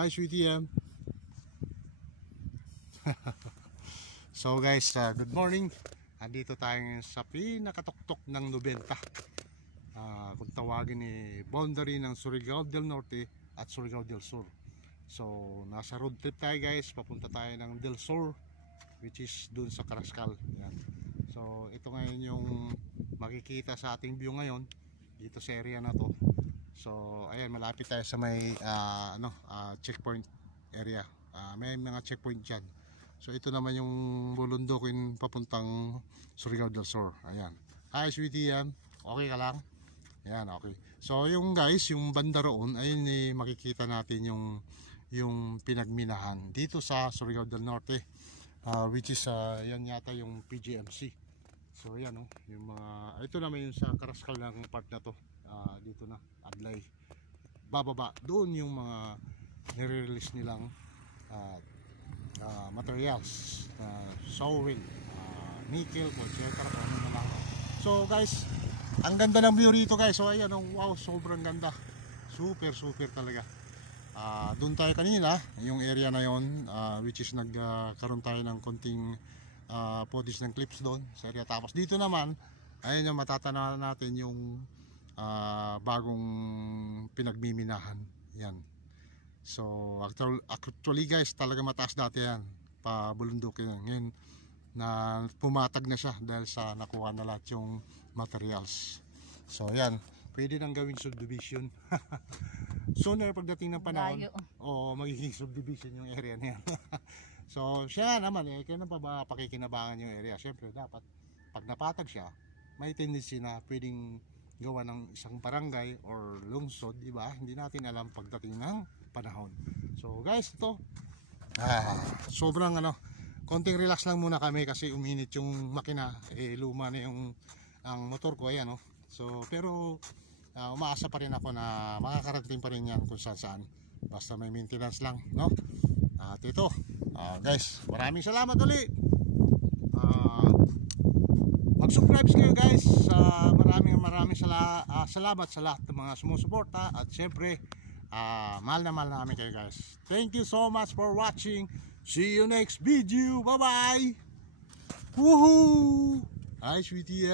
Hi, sweetie. So guys, good morning. Andito tayo ngayon sa pinakatuktok ng 90. Kung tawagin ni boundary ng Surigao del Norte at Surigao del Sur. So nasa road trip tayo guys, papunta tayo ng Del Sur, which is dun sa Carrascal. Yan. So ito ngayon yung makikita sa ating view ngayon dito sa area na to. So ayan, malapit tayo sa may checkpoint area. May mga checkpoint dyan. So ito naman yung bulundukin papuntang Surigao del Sur. Ayan. Hi sweetie, yan. Okay ka lang? Ayan, okay. So yung guys, yung banda roon, ayun makikita natin yung pinagminahan dito sa Surigao del Norte, which is yan yata yung PGMC. So yan yung mga, ito naman yung sa Carrascal ng part na to. Dito na, Adlay. Bababa, doon yung mga nire-release nilang materials, sewing, nickel, etc. So guys, ang ganda ng view rito guys. So ayan, wow, sobrang ganda, super talaga. Doon tayo kanina, yung area na yon, which is nagkaroon tayo ng konting footage ng clips doon sa area. Tapos dito naman, ayun yung matatanaw natin yung bagong pinagmiminahan. Yan. So actually guys, talaga mataas dati yan, pabulundukin yan. Ngayon na pumatag na siya dahil sa nakuha na lahat yung materials. So yan, pwede nang gawing subdivision. Sooner pagdating ng panahon, magiging subdivision yung area na yan. So siya naman, kaya na pa ba pakikinabangan yung area? Siyempre dapat pag napatag siya, may tendency na pwedeng gawa ng isang barangay or lungsod, di ba? Hindi natin alam pagdating ng panahon. So guys, ito sobrang konting relax lang muna kami kasi uminit yung makina, luma na yung ang motor ko, ayan So pero umaasa pa rin ako na makakarating pa rin yan kung saan basta may maintenance lang, no? At ito guys, maraming salamat ulit. Mag-subscribe kayo guys. Maraming salamat sa lahat ng mga sumusuporta. At syempre, mahal na namin kayo guys. Thank you so much for watching. See you next video. Bye bye. Woohoo! Hi sweetie.